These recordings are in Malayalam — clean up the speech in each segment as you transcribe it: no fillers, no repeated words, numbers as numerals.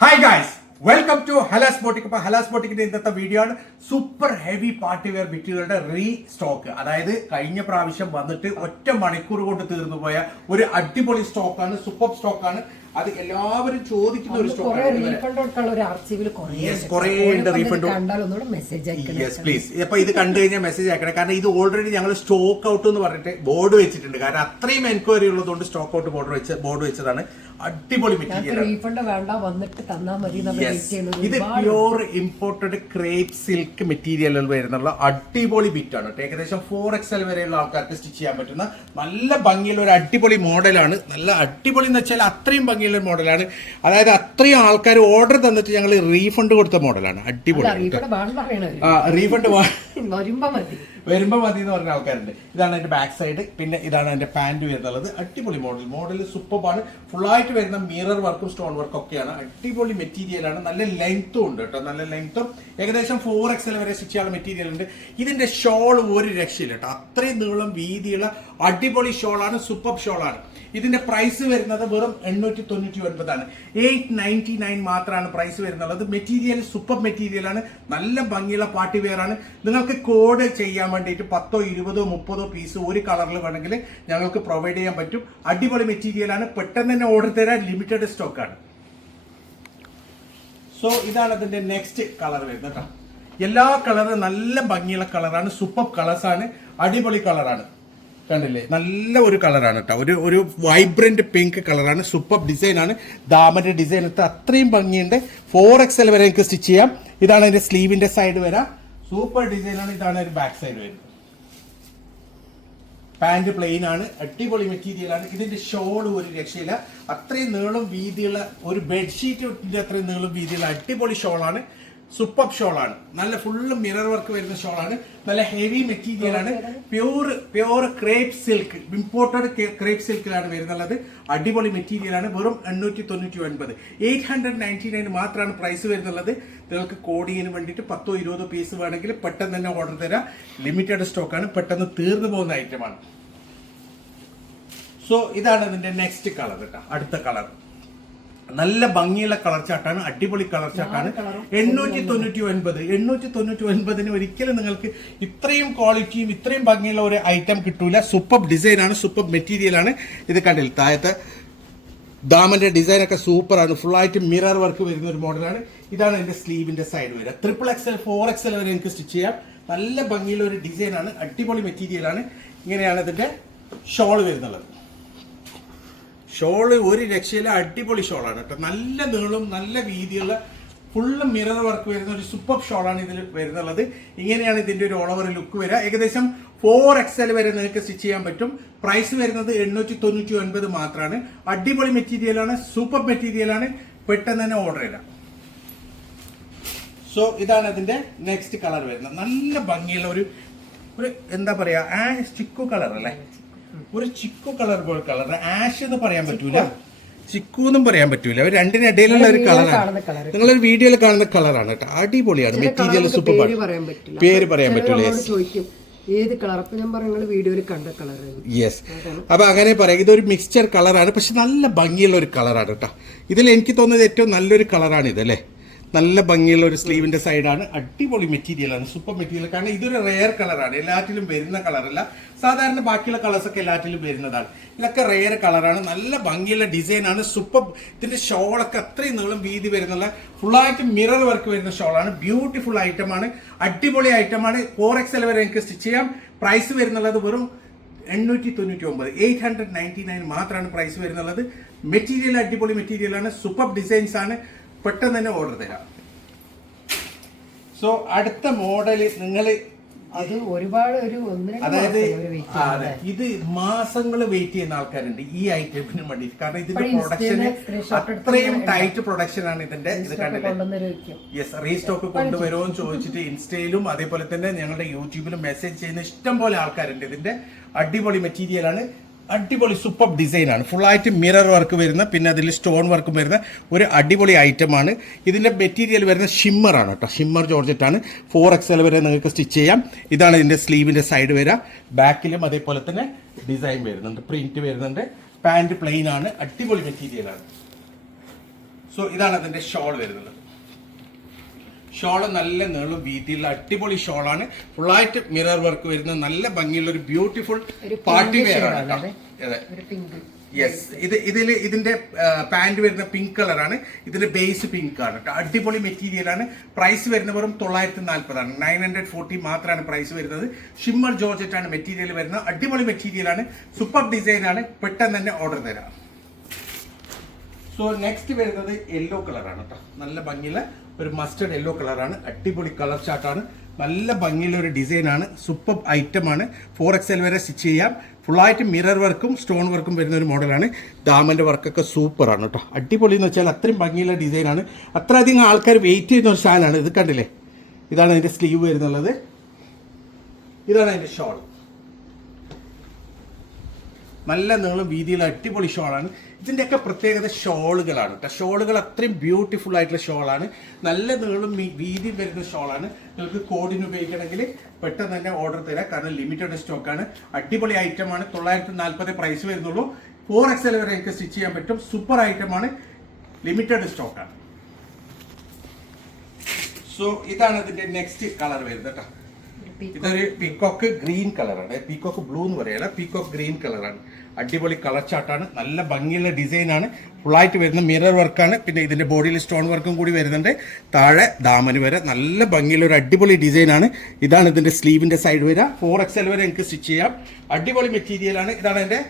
Hi guys, welcome to Hala's boutique. അപ്പൊ ഹലാസ് ബോട്ടിക്കിന്റെ ഇന്നത്തെ വീഡിയോ ആണ് സൂപ്പർ ഹെവി പാർട്ടി വെയർ ബിറ്റുകളുടെ റീസ്റ്റോക്ക്. അതായത് കഴിഞ്ഞ പ്രാവശ്യം വന്നിട്ട് ഒറ്റ മണിക്കൂർ കൊണ്ട് തീർന്നു പോയ ഒരു അടിപൊളി സ്റ്റോക്കാണ്, സൂപ്പർ സ്റ്റോക്കാണ്. അത് എല്ലാവരും ചോദിക്കുന്ന ഒരു സ്റ്റോക്കാണ്. Yes please. അപ്പൊ ഇത് കണ്ടു കഴിഞ്ഞാൽ മെസ്സേജ് അയക്കണം. കാരണം ഇത് ഓൾറെഡി ഞങ്ങൾ സ്റ്റോക്ക് ഔട്ട് എന്ന് പറഞ്ഞിട്ട് ബോർഡ് വെച്ചിട്ടുണ്ട്. കാരണം അത്രയും എൻക്വയറി ഉള്ളതുകൊണ്ട് സ്റ്റോക്ക് ഔട്ട് ബോർഡ് വെച്ചതാണ്. അടിപൊളി മെറ്റീരിയൽ. ഇത് പ്യൂർ ഇമ്പോർട്ടഡ് ക്രേപ്പ് സിൽക്ക് മെറ്റീരിയലുകൾ വരുന്നുള്ള അടിപൊളി ബിറ്റാണ്. ഏകദേശം 4XL വരെയുള്ള ആൾക്കാർക്ക് സ്റ്റിച്ച് ചെയ്യാൻ പറ്റുന്ന നല്ല ഭംഗിയുള്ള ഒരു അടിപൊളി മോഡലാണ്. നല്ല അടിപൊളി എന്ന് വെച്ചാൽ അത്രയും ഭംഗിയുള്ള മോഡലാണ്. അതായത് അത്രയും ആൾക്കാർ ഓർഡർ തന്നിട്ട് ഞങ്ങൾ റീഫണ്ട് കൊടുത്ത മോഡലാണ്. അടിപൊളി റീഫണ്ട് വരുമ്പോ മതി എന്ന് പറഞ്ഞ ആൾക്കാരുണ്ട്. ഇതാണ് അതിന്റെ ബാക്ക് സൈഡ്, പിന്നെ ഇതാണ് അതിന്റെ പാന്റ് വരുന്നുള്ളത്. അടിപൊളി മോഡൽ സൂപ്പറാണ്. ഫുള്ളായിട്ട് വരുന്ന മിറർ വർക്കും സ്റ്റോൺ വർക്കും ഒക്കെയാണ്. അടിപൊളി മെറ്റീരിയലാണ്. നല്ല ലെങ്ത്തും ഉണ്ട് കേട്ടോ, നല്ല ലെങ്ത്തും. ഏകദേശം 4XL വരെ സ്റ്റിച്ച് ചെയ്യാനുള്ള മെറ്റീരിയൽ ഉണ്ട്. ഇതിന്റെ ഷോൾ ഒരു രക്ഷയില്ല കേട്ടോ, അത്രയും നീളം വീതിയുള്ള അടിപൊളി ഷോളാണ്, സൂപ്പർ ഷോളാണ്. ഇതിന്റെ പ്രൈസ് വരുന്നത് വെറും 899 ആണ്. 899 മാത്രമാണ് പ്രൈസ് വരുന്നുള്ളത്. മെറ്റീരിയൽ സൂപ്പർ മെറ്റീരിയലാണ്, നല്ല ഭംഗിയുള്ള പാർട്ടി വെയർ ആണ്. നിങ്ങൾക്ക് കോഡ് ചെയ്യാൻ വേണ്ടിയിട്ട് 10, 20, 30 പീസ് ഒരു കളറിൽ വേണമെങ്കിൽ ഞങ്ങൾക്ക് പ്രൊവൈഡ് ചെയ്യാൻ പറ്റും. അടിപൊളി മെറ്റീരിയലാണ്. പെട്ടെന്ന് തന്നെ ഓർഡർ തരാൻ ലിമിറ്റഡ് സ്റ്റോക്കാണ്. സോ ഇതാണ് അതിന്റെ നെക്സ്റ്റ് കളർ വരുന്നത് കേട്ടോ. എല്ലാ കളറും നല്ല ഭംഗിയുള്ള കളറാണ്, സൂപ്പർ കളേഴ്സ് ആണ്, അടിപൊളി കളറാണ്. കണ്ടില്ലേ, നല്ല ഒരു കളറാണ് കേട്ടോ. ഒരു വൈബ്രന്റ് പിങ്ക് കളറാണ്, സൂപ്പർ ഡിസൈൻ ആണ്. ദാമന്റെ ഡിസൈൻ അത്രയും ഭംഗിയുണ്ട്. 4XL വരെ എനിക്ക് സ്റ്റിച്ച് ചെയ്യാം. ഇതാണ് അതിന്റെ സ്ലീവിന്റെ സൈഡ് വരാം, സൂപ്പർ ഡിസൈൻ ആണ്. ഇതാണ് ഒരു ബാക്ക് സൈഡ് വരുന്നത്. പാന്റ് പ്ലെയിൻ ആണ്, അടിപൊളി മെറ്റീരിയൽ ആണ്. ഇതിന്റെ ഷോൾ ഒരു രക്ഷയില്ല, അത്രയും നീളം വീതിയുള്ള ഒരു ബെഡ്ഷീറ്റിന്റെ അത്രയും നീളം വീതിയുള്ള അടിപൊളി ഷോളാണ്, സൂപ്പർ ഷോളാണ്. നല്ല ഫുള്ള് മിറർ വർക്ക് വരുന്ന ഷോളാണ്. നല്ല ഹെവി മെറ്റീരിയൽ ആണ്. Pure crepe silk, imported crepe സിൽക്കിലാണ് വരുന്നുള്ളത്. അടിപൊളി മെറ്റീരിയൽ ആണ്. വെറും 899, 899 മാത്രമാണ് പ്രൈസ് വരുന്നുള്ളത്. നിങ്ങൾക്ക് കോഡിങ്ങിന് വേണ്ടിയിട്ട് 10, 20 പീസ് വേണമെങ്കിൽ പെട്ടെന്ന് തന്നെ ഓർഡർ തരാം. ലിമിറ്റഡ് സ്റ്റോക്കാണ്, പെട്ടെന്ന് തീർന്നു പോകുന്ന ഐറ്റമാണ്. സോ ഇതാണ് ഇതിന്റെ നെക്സ്റ്റ് കളർ കേട്ടോ. അടുത്ത കളർ നല്ല ഭംഗിയുള്ള കളർ ചാർട്ടാണ്, അടിപൊളി കളർ ചാർട്ടാണ്. 899 ഒരിക്കലും നിങ്ങൾക്ക് ഇത്രയും ക്വാളിറ്റിയും ഇത്രയും ഭംഗിയുള്ള ഒരു ഐറ്റം കിട്ടൂല. സൂപ്പർ ഡിസൈൻ ആണ്, സൂപ്പർ മെറ്റീരിയൽ ആണ്. ഇത് കണ്ടില്ല, താഴത്തെ ദാമന്റെ ഡിസൈൻ ഒക്കെ സൂപ്പർ ആണ്. ഫുള്ളായിട്ട് മിറർ വർക്ക് വരുന്ന ഒരു മോഡലാണ്. ഇതാണ് എന്റെ സ്ലീവിന്റെ സൈഡ് വരിക. 3XL 4XL വരെ എനിക്ക് സ്റ്റിച്ച് ചെയ്യാം. നല്ല ഭംഗിയുള്ള ഒരു ഡിസൈൻ ആണ്, അടിപൊളി മെറ്റീരിയൽ ആണ്. ഇങ്ങനെയാണ് ഇതിന്റെ ഷോൾ വരുന്നത്. ഷോള് ഒരു രക്ഷയിലെ അടിപൊളി ഷോളാണ് കേട്ടോ. നല്ല നീളം, നല്ല വീതിയുള്ള ഫുള്ള് മിറർ വർക്ക് വരുന്ന ഒരു സൂപ്പർ ഷോളാണ് ഇതിൽ വരുന്നുള്ളത്. ഇങ്ങനെയാണ് ഇതിന്റെ ഒരു ഓൾ ഓവർ ലുക്ക് വരിക. ഏകദേശം 4XL വരെ നിങ്ങൾക്ക് സ്റ്റിച്ച് ചെയ്യാൻ പറ്റും. പ്രൈസ് വരുന്നത് 899 മാത്രമാണ്. അടിപൊളി മെറ്റീരിയലാണ്, സൂപ്പർ മെറ്റീരിയലാണ്. പെട്ടെന്ന് തന്നെ ഓർഡർ ചെയ്യണം. സോ ഇതാണ് അതിന്റെ നെക്സ്റ്റ് കളർ വരുന്നത്. നല്ല ഭംഗിയുള്ള ഒരു എന്താ പറയാ, ചിക്കു കളർ അല്ലേ, ഒരു ചിക്കു കളർ പോലെ കളർ. ആഷ് എന്ന് പറയാൻ പറ്റൂല, ചിക്കു എന്നും പറയാൻ പറ്റൂല. അവർ രണ്ടിനിടയിലുള്ള ഒരു കളറാണ്. നിങ്ങളൊരു വീഡിയോയിൽ കാണുന്ന കളറാണ് കേട്ടോ. അടിപൊളിയാണ് മെറ്റീരിയൽ, സൂപ്പർ. പേര് പറയാൻ പറ്റൂല. യെസ്, അപ്പൊ അങ്ങനെ പറയാം. ഇതൊരു മിക്സ്ചർ കളറാണ്, പക്ഷെ നല്ല ഭംഗിയുള്ള ഒരു കളറാണ് കേട്ടോ. ഇതിൽ എനിക്ക് തോന്നുന്നത് ഏറ്റവും നല്ലൊരു കളറാണ് ഇത് അല്ലേ. നല്ല ഭംഗിയുള്ള ഒരു സ്ലീവിന്റെ സൈഡാണ്. അടിപൊളി മെറ്റീരിയലാണ്, സൂപ്പർ മെറ്റീരിയൽ. കാരണം ഇതൊരു റെയർ കളറാണ്, എല്ലാറ്റിലും വരുന്ന കളറല്ല. സാധാരണ ബാക്കിയുള്ള കളേഴ്സ് ഒക്കെ എല്ലാറ്റിലും വരുന്നതാണ്. ഇതൊക്കെ റെയർ കളറാണ്. നല്ല ഭംഗിയുള്ള ഡിസൈനാണ്, സൂപ്പർ. ഇതിന്റെ ഷോളൊക്കെ അത്രയും നീളം വീതി വരുന്നുള്ള ഫുള്ളായിട്ട് മിറർ വർക്ക് വരുന്ന ഷോളാണ്. ബ്യൂട്ടിഫുൾ ഐറ്റമാണ്, അടിപൊളി ഐറ്റമാണ്. 4XL വരെ എനിക്ക് സ്റ്റിച്ച് ചെയ്യാം. പ്രൈസ് വരുന്നുള്ളത് വെറും 899, 899 മാത്രമാണ് പ്രൈസ് വരുന്നുള്ളത്. മെറ്റീരിയൽ അടിപൊളി മെറ്റീരിയലാണ്, സൂപ്പർ ഡിസൈൻസ് ആണ്. പെട്ടെന്ന് തന്നെ ഓർഡർ തരാം. സോ അടുത്ത മോഡല് നിങ്ങൾ അതായത് ഇത് മാസങ്ങൾ വെയിറ്റ് ചെയ്യുന്ന ആൾക്കാരുണ്ട് ഈ ഐറ്റത്തിന് വേണ്ടി. കാരണം ഇതിന്റെ പ്രൊഡക്ഷന് അത്രയും ടൈറ്റ് പ്രൊഡക്ഷൻ ആണ് ഇതിന്റെ. ഇത് കണ്ടില്ലേ, യെസ്, റീസ്റ്റോക്ക് കൊണ്ടുവരുമോ എന്ന് ചോദിച്ചിട്ട് ഇൻസ്റ്റയിലും അതേപോലെ തന്നെ ഞങ്ങളുടെ യൂട്യൂബിലും മെസ്സേജ് ചെയ്യുന്ന ഇഷ്ടം പോലെ ആൾക്കാരുണ്ട്. ഇതിന്റെ അടിപൊളി മെറ്റീരിയൽ ആണ്, അടിപൊളി സൂപ്പർ ഡിസൈൻ ആണ്. ഫുള്ളായിട്ട് മിറർ വർക്ക് വരുന്ന, പിന്നെ അതിൽ സ്റ്റോൺ വർക്കും വരുന്ന ഒരു അടിപൊളി ഐറ്റമാണ്. ഇതിന്റെ മെറ്റീരിയൽ വരുന്ന ഷിമ്മർ ആണ് കേട്ടോ, ഷിമ്മർ ജോർജറ്റാണ്. 4XL വരെ നിങ്ങൾക്ക് സ്റ്റിച്ച് ചെയ്യാം. ഇതാണ് ഇതിന്റെ സ്ലീവിന്റെ സൈഡ് വരിക. ബാക്കിലും അതേപോലെ തന്നെ ഡിസൈൻ വരുന്നുണ്ട്, പ്രിന്റ് വരുന്നുണ്ട്. പാന്റ് പ്ലെയിൻ ആണ്, അടിപൊളി മെറ്റീരിയൽ ആണ്. സോ ഇതാണ് അതിന്റെ ഷോൾ വരുന്നത്. ഷോള് നല്ല നീളം വീതിയുള്ള അടിപൊളി ഷോളാണ്. ഫുള്ളായിട്ട് മിറർ വർക്ക് വരുന്ന നല്ല ഭംഗിയുള്ള ഒരു ബ്യൂട്ടിഫുൾ പാർട്ടി വെയർ ആണ്. അതെ, യെസ്. ഇതിന്റെ പാന്റ് വരുന്ന പിങ്ക് കളറാണ്. ഇതിന്റെ ബേസ് പിങ്ക് ആണ് കേട്ടോ. അടിപൊളി മെറ്റീരിയൽ ആണ്. പ്രൈസ് വരുന്ന വെറും 940 ആണ്. 940 മാത്രമാണ് പ്രൈസ് വരുന്നത്. ഷിമ്മർ ജോർജറ്റ് ആണ് മെറ്റീരിയൽ വരുന്നത്. അടിപൊളി മെറ്റീരിയൽ ആണ്. സൂപ്പർ ഡിസൈൻ ആണ്. പെട്ടെന്ന് തന്നെ ഓർഡർ തരാം. സോ നെക്സ്റ്റ് വരുന്നത് യെല്ലോ കളറാണ് കേട്ടോ. നല്ല ഭംഗിയുള്ള ഒരു മസ്റ്റർഡ് യെല്ലോ കളറാണ്. അടിപൊളി കളർ ചാർട്ടാണ്. നല്ല ഭംഗിയുള്ള ഒരു ഡിസൈനാണ്. സൂപ്പർ ഐറ്റമാണ്. 4XL വരെ സ്റ്റിച്ച് ചെയ്യാം. ഫുള്ളായിട്ട് മിറർ വർക്കും സ്റ്റോൺ വർക്കും വരുന്ന ഒരു മോഡലാണ്. ദാമന്റെ വർക്കൊക്കെ സൂപ്പറാണ് കേട്ടോ. അടിപൊളി എന്ന് വെച്ചാൽ അത്രയും ഭംഗിയുള്ള ഡിസൈനാണ്. അത്രയധികം ആൾക്കാർ വെയിറ്റ് ചെയ്യുന്ന ഒരു സാധനമാണ്. ഇത് കണ്ടില്ലേ, ഇതാണ് അതിന്റെ സ്ലീവ് വരുന്നുള്ളത്. ഇതാണ് അതിന്റെ ഷോൾ. നല്ല നീളം വീതിയുള്ള അടിപൊളി ഷോളാണ്. ഇതിൻ്റെയൊക്കെ പ്രത്യേകത ഷോളുകളാണ് കേട്ടോ. ഷോളുകൾ അത്രയും ബ്യൂട്ടിഫുൾ ആയിട്ടുള്ള ഷോളാണ്. നല്ല നീളം വീതി വരുന്ന ഷോളാണ്. നിങ്ങൾക്ക് കോഡിന് ഉപയോഗിക്കണമെങ്കിൽ പെട്ടെന്ന് തന്നെ ഓർഡർ തരാം. കാരണം ലിമിറ്റഡ് സ്റ്റോക്കാണ്. അടിപൊളി ഐറ്റമാണ്. 940 പ്രൈസ് വരുന്നുള്ളൂ. 4XL വരെ എനിക്ക് സ്റ്റിച്ച് ചെയ്യാൻ പറ്റും. സൂപ്പർ ഐറ്റമാണ്. ലിമിറ്റഡ് സ്റ്റോക്കാണ്. സോ ഇതാണ് ഇതിന്റെ നെക്സ്റ്റ് കളർ വരുന്നത് കേട്ടോ. ഇതൊരു പീക്കോക്ക് ഗ്രീൻ കളറാണ്. പീക്കോക്ക് ബ്ലൂ എന്ന് പറയല, പീക്കോക്ക് ഗ്രീൻ കളറാണ്. അടിപൊളി കളർ ചാർട്ടാണ്. നല്ല ഭംഗിയുള്ള ഡിസൈനാണ്. ഫുള്ളായിട്ട് വരുന്ന മിറർ വർക്കാണ്. പിന്നെ ഇതിന്റെ ബോഡിയിൽ സ്റ്റോൺ വർക്കും കൂടി വരുന്നുണ്ട്. താഴെ ദാമന് വരെ നല്ല ഭംഗിയുള്ള ഒരു അടിപൊളി ഡിസൈനാണ്. ഇതാണ് ഇതിന്റെ സ്ലീവിന്റെ സൈഡ് വരിക. 4XL വരെ എനിക്ക് സ്റ്റിച്ച് ചെയ്യാം. അടിപൊളി മെറ്റീരിയലാണ്. ഇതാണ് എന്റെ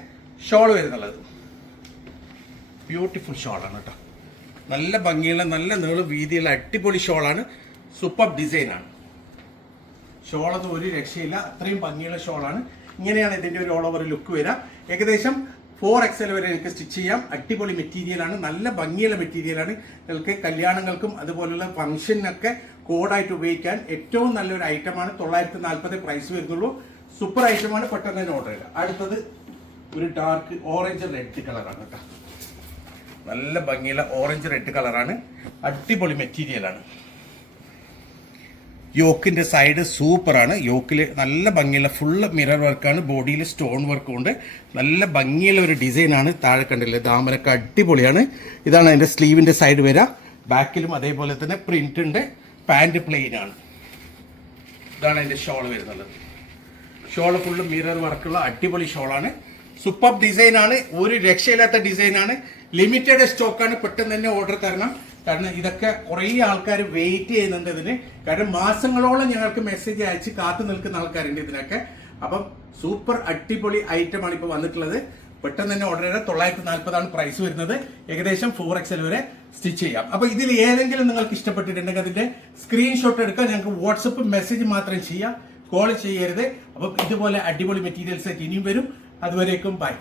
ഷോൾ വരുന്നുള്ളത്. ബ്യൂട്ടിഫുൾ ഷോളാണ് കേട്ടോ. നല്ല ഭംഗിയുള്ള നല്ല നീളം വീതിയുള്ള അടിപൊളി ഷോളാണ്. സൂപ്പർ ഡിസൈനാണ്. ഷോളൊന്നും ഒരു രക്ഷയില്ല. അത്രയും ഭംഗിയുള്ള ഷോളാണ്. ഇങ്ങനെയാണ് ഇതിന്റെ ഒരു ഓൾ ഓവർ ലുക്ക് വരിക. ഏകദേശം 4XL വരെ എനിക്ക് സ്റ്റിച്ച് ചെയ്യാം. അടിപൊളി മെറ്റീരിയലാണ്. നല്ല ഭംഗിയുള്ള മെറ്റീരിയലാണ്. നിങ്ങൾക്ക് കല്യാണങ്ങൾക്കും അതുപോലുള്ള ഫംഗ്ഷനൊക്കെ കോഡായിട്ട് ഉപയോഗിക്കാൻ ഏറ്റവും നല്ലൊരു ഐറ്റമാണ്. 940 പ്രൈസ് വരുന്നുള്ളൂ. സൂപ്പർ ഐറ്റമാണ്. പെട്ടെന്ന് തന്നെ ഓർഡർ ചെയ്യുക. അടുത്തത് ഒരു ഡാർക്ക് ഓറഞ്ച് റെഡ് കളറാണ് കേട്ടോ. നല്ല ഭംഗിയുള്ള ഓറഞ്ച് റെഡ് കളറാണ്. അടിപൊളി മെറ്റീരിയലാണ്. യോക്കിന്റെ സൈഡ് സൂപ്പറാണ്. യോക്കിൽ നല്ല ഭംഗിയുള്ള ഫുള്ള് മിറർ വർക്കാണ്. ബോഡിയിൽ സ്റ്റോൺ വർക്കും ഉണ്ട്. നല്ല ഭംഗിയുള്ള ഒരു ഡിസൈനാണ്. താഴെ കണ്ടില്ലേ, ദാമനൊക്കെ അടിപൊളിയാണ്. ഇതാണ് അതിന്റെ സ്ലീവിന്റെ സൈഡ് വരിക. ബാക്കിലും അതേപോലെ തന്നെ പ്രിന്റ് ഉണ്ട്. പാന്റ് പ്ലെയിൻ ആണ്. ഇതാണ് അതിന്റെ ഷോൾ വരുന്നത്. ഷോള് ഫുള്ള് മിറർ വർക്കുള്ള അടിപൊളി ഷോളാണ്. സൂപ്പർ ഡിസൈനാണ്. ഒരു രക്ഷയില്ലാത്ത ഡിസൈനാണ്. ലിമിറ്റഡ് സ്റ്റോക്കാണ്. പെട്ടെന്ന് തന്നെ ഓർഡർ തരണം. കാരണം ഇതൊക്കെ കുറേ ആൾക്കാർ വെയിറ്റ് ചെയ്യുന്നുണ്ട് ഇതിന്. കാരണം മാസങ്ങളോളം ഞങ്ങൾക്ക് മെസ്സേജ് അയച്ച് കാത്തു നിൽക്കുന്ന ആൾക്കാരുണ്ട് ഇതിനൊക്കെ. അപ്പം സൂപ്പർ അടിപൊളി ഐറ്റമാണ് ഇപ്പോൾ വന്നിട്ടുള്ളത്. പെട്ടെന്ന് തന്നെ ഓർഡർ ചെയ്താൽ 940 പ്രൈസ് വരുന്നത്. ഏകദേശം 4XL വരെ സ്റ്റിച്ച് ചെയ്യാം. അപ്പോൾ ഇതിൽ ഏതെങ്കിലും നിങ്ങൾക്ക് ഇഷ്ടപ്പെട്ടിട്ടുണ്ടെങ്കിൽ അതിന്റെ സ്ക്രീൻഷോട്ട് എടുക്കാൻ ഞങ്ങൾക്ക് വാട്സപ്പ് മെസ്സേജ് മാത്രം ചെയ്യാം. കോൾ ചെയ്യരുത്. അപ്പം ഇതുപോലെ അടിപൊളി മെറ്റീരിയൽസ് ഇനിയും വരും. അതുവരേക്കും ബൈ.